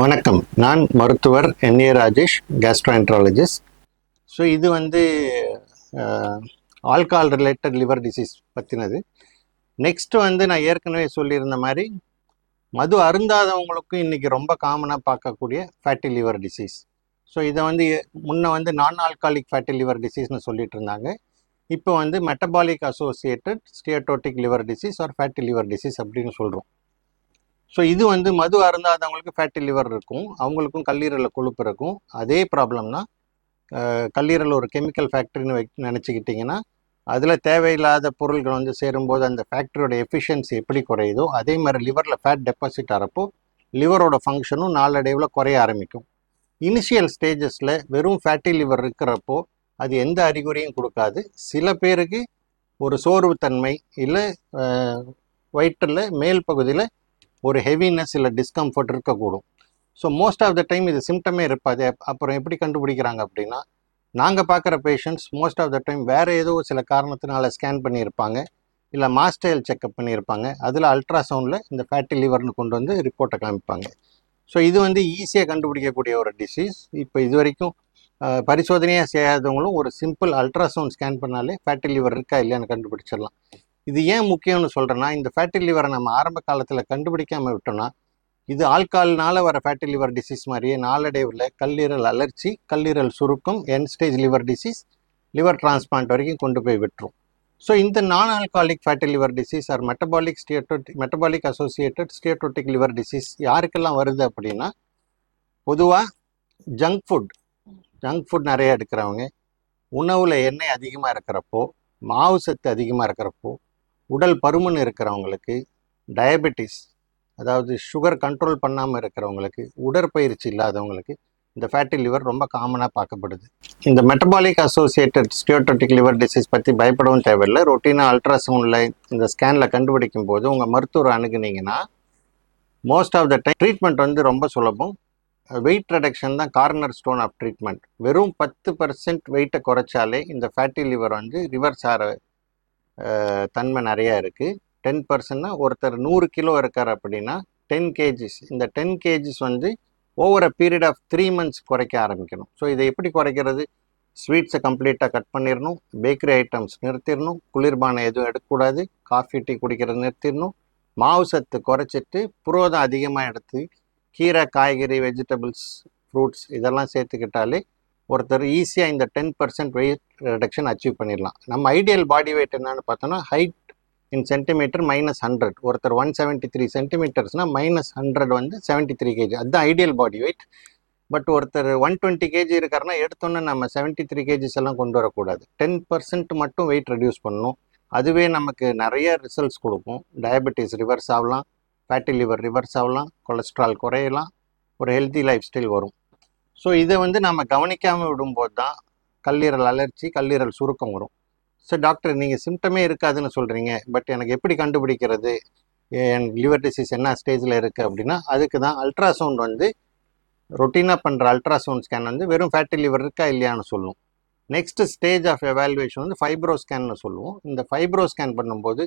வணக்கம். நான் மருத்துவர் என்.ஏ. ராஜேஷ், கேஸ்ட்ரோஎன்ட்ராலஜிஸ்ட். ஸோ இது வந்து ஆல்கஹால் ரிலேட்டட் லிவர் டிசீஸ் பற்றினது. நெக்ஸ்ட்டு வந்து நான் ஏற்கனவே சொல்லியிருந்த மாதிரி மது அருந்தாதவங்களுக்கும் இன்றைக்கி ரொம்ப காமனாக பார்க்கக்கூடிய ஃபேட்டி லிவர் டிசீஸ். ஸோ இதை வந்து முன்ன வந்து நான் ஆல்காலிக் ஃபேட்டி லிவர் டிசீஸ்னு சொல்லிட்டு இருந்தாங்க. இப்போ வந்து metabolic associated steatotic liver disease or fatty liver disease அப்படின்னு சொல்கிறோம். ஸோ இது வந்து மது அருந்தாதவங்களுக்கு ஃபேட்டி லிவர் இருக்கும், அவங்களுக்கும் கல்லீரலில் கொழுப்பு இருக்கும். அதே ப்ராப்ளம்னா கல்லீரல் ஒரு கெமிக்கல் ஃபேக்ட்ரின்னு நினச்சிக்கிட்டிங்கன்னா அதில் தேவையில்லாத பொருள்கள் வந்து சேரும்போது அந்த ஃபேக்ட்ரியோட எஃபிஷியன்சி எப்படி குறையுதோ அதே மாதிரி லிவரில் ஃபேட் டெபாசிட் ஆகிறப்போ லிவரோட ஃபங்க்ஷனும் நாளடைவில் குறைய ஆரம்பிக்கும். இனிஷியல் ஸ்டேஜஸில் வெறும் ஃபேட்டி லிவர் இருக்கிறப்போ அது எந்த அறிகுறியும் கொடுக்காது. சில பேருக்கு ஒரு சோர்வுத்தன்மை இல்லை வயிற்றில் மேல் பகுதியில் ஒரு ஹெவினஸ் இல்லை டிஸ்கம்ஃபர்ட் இருக்கக்கூடும். So most of the time இது சிம்டமே இருப்பாது. அப்புறம் எப்படி கண்டுபிடிக்கிறாங்க அப்படின்னா, நாங்கள் பார்க்குற patients most of the time வேறு ஏதோ சில காரணத்தினால ஸ்கேன் பண்ணியிருப்பாங்க, இல்லை மாஸ்டைல் செக்அப் பண்ணியிருப்பாங்க. அதில் அல்ட்ராசவுண்டில் இந்த ஃபேட்டி லிவர்னு கொண்டு வந்து ரிப்போர்ட்டை காமிப்பாங்க. ஸோ இது வந்து ஈஸியாக கண்டுபிடிக்கக்கூடிய ஒரு டிசீஸ். இப்போ இது வரைக்கும் பரிசோதனையாக செய்யாதவங்களும் ஒரு சிம்பிள் அல்ட்ராசவுண்ட் ஸ்கேன் பண்ணாலே ஃபேட்டி லிவர் இருக்கா இல்லையான்னு கண்டுபிடிச்சிடலாம். இது ஏன் முக்கியம்னு சொல்கிறேன்னா, இந்த ஃபேட்டி லிவரை நம்ம ஆரம்ப காலத்தில் கண்டுபிடிக்காமல் விட்டோம்னா இது ஆல்கால்னால வர ஃபேட்டி லிவர் டிசீஸ் மாதிரியே நாளடைவில் கல்லீரல் அலர்ச்சி, கல்லீரல் சுருக்கம், end stage liver disease, liver transplant வரைக்கும் கொண்டு போய் விட்டுரும். ஸோ இந்த non alcoholic fatty liver disease or metabolic associated steatotic liver disease யாருக்கெல்லாம் வருது அப்படின்னா, பொதுவாக ஜங்க் ஃபுட் நிறைய எடுக்கிறவங்க, உணவில் எண்ணெய் அதிகமாக இருக்கிறப்போ, மாவு சத்து அதிகமாக இருக்கிறப்போ, உடல் பருமன் இருக்கிறவங்களுக்கு, டயபெட்டிஸ் அதாவது சுகர் கண்ட்ரோல் பண்ணாமல் இருக்கிறவங்களுக்கு, உடற்பயிற்சி இல்லாதவங்களுக்கு இந்த ஃபேட்டி லிவர் ரொம்ப காமனாக பார்க்கப்படுது. இந்த metabolic associated steatotic liver disease பற்றி பயப்படவும் தேவையில்லை. ரொட்டீனாக அல்ட்ராசவுண்டில் இந்த ஸ்கேனில் கண்டுபிடிக்கும் போது உங்கள் மருத்துவரை அணுகுனீங்கன்னா most of the time treatment வந்து ரொம்ப சுலபம். வெயிட் ரெடக்ஷன் தான் கார்னர் ஸ்டோன் ஆஃப் ட்ரீட்மெண்ட். வெறும் 10% வெயிட்டை குறைச்சாலே இந்த ஃபேட்டி லிவர் வந்து ரிவர்ஸ் ஆகிற தன்மை நிறையா இருக்குது. 10%னா ஒருத்தர் 100 கிலோ இருக்கார் அப்படின்னா 10 கேஜிஸ், இந்த 10 கேஜிஸ் வந்து over a period of 3 months குறைக்க ஆரம்பிக்கணும். ஸோ இதை எப்படி குறைக்கிறது? ஸ்வீட்ஸை கம்ப்ளீட்டாக கட் பண்ணிடணும், பேக்கரி ஐட்டம்ஸ் நிறுத்திடணும், குளிர்பானம் எதுவும் எடுக்கக்கூடாது, காஃபி டீ குடிக்கிறது நிறுத்திடணும், மாவு சத்து குறைச்சிட்டு புரோதம் அதிகமாக எடுத்து கீரை, காய்கறி, வெஜிடபிள்ஸ், ஃப்ரூட்ஸ் இதெல்லாம் சேர்த்துக்கிட்டாலே ஒருத்தர் ஈஸியாக இந்த 10% வெயிட் ரிடக்ஷன் அச்சீவ் பண்ணிடலாம். நம்ம ஐடியல் பாடி வெயிட் என்னன்னு பார்த்தோன்னா ஹைட் இன் சென்டிமீட்டர் -100. ஒருத்தர் 173 சென்டிமீட்டர்ஸ்னால் -100 வந்து 73 கேஜி, அதுதான் ஐடியல் பாடி வெயிட். பட் ஒருத்தர் 120 கேஜி இருக்காருன்னா எடுத்தோன்னே நம்ம 73 கேஜிஸ் எல்லாம் கொண்டு வரக்கூடாது. 10% மட்டும் வெயிட் ரெடியூஸ் பண்ணணும். அதுவே நமக்கு நிறைய ரிசல்ட்ஸ் கொடுக்கும். டயபெட்டிஸ் ரிவர்ஸ் ஆகலாம், ஃபேட்டி லிவர் ரிவர்ஸ் ஆகலாம், கொலஸ்ட்ரால் குறையலாம், ஒரு ஹெல்த்தி லைஃப் ஸ்டைல் வரும். ஸோ இதை வந்து நம்ம கவனிக்காமல் விடும்போது தான் கல்லீரல் அலர்ச்சி, கல்லீரல் சுருக்கம் வரும். ஸோ டாக்டர், நீங்கள் சிம்டமே இருக்காதுன்னு சொல்கிறீங்க, பட் எனக்கு எப்படி கண்டுபிடிக்கிறது என் லிவர் டிசீஸ் என்ன ஸ்டேஜில் இருக்குது அப்படின்னா, அதுக்கு தான் அல்ட்ராசவுண்ட் வந்து ரொட்டீனாக பண்ணுற அல்ட்ராசவுண்ட் ஸ்கேன் வந்து வெறும் ஃபேட்டி லிவர் இருக்கா இல்லையான்னு சொல்லுவோம். நெக்ஸ்ட் ஸ்டேஜ் ஆஃப் எவாலுவேஷன் வந்து ஃபைப்ரோ ஸ்கேன்னு சொல்லுவோம். இந்த ஃபைப்ரோ ஸ்கேன் பண்ணும்போது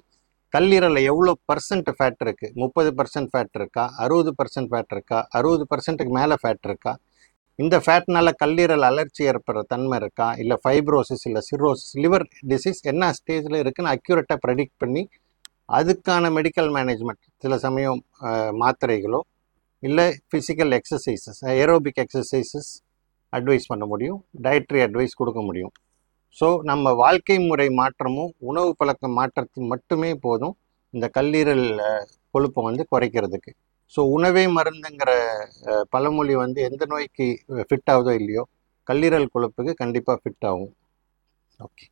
கல்லீரலில் எவ்வளோ % ஃபேட் இருக்குது, 30% ஃபேட் இருக்கா, 60% ஃபேட் இருக்கா, 60%க்கு மேலே ஃபேட் இருக்கா, இந்த ஃபேட்னால கல்லீரல் அலர்ச்சி ஏற்படுற தன்மை இருக்கா, இல்லை ஃபைப்ரோசிஸ் இல்லை சிரோசிஸ், லிவர் டிசீஸ் என்ன ஸ்டேஜில் இருக்குன்னு அக்யூரேட்டாக ப்ரெடிக்ட் பண்ணி அதுக்கான மெடிக்கல் மேனேஜ்மெண்ட், சில சமயம் மாத்திரைகளோ இல்லை physical exercises, aerobic exercises advice பண்ண முடியும், டயட்ரி அட்வைஸ் கொடுக்க முடியும். ஸோ நம்ம வாழ்க்கை முறை மாற்றமும் உணவு பழக்க மாற்றத்துக்கு மட்டுமே போதும் இந்த கல்லீரல் கொழுப்பை வந்து குறைக்கிறதுக்கு. ஸோ உணவே மருந்துங்கிற பழமொழி வந்து எந்த நோய்க்கு ஃபிட் ஆகுதோ இல்லையோ, கல்லீரல் கொழுப்புக்கு கண்டிப்பாக ஃபிட் ஆகும். ஓகே.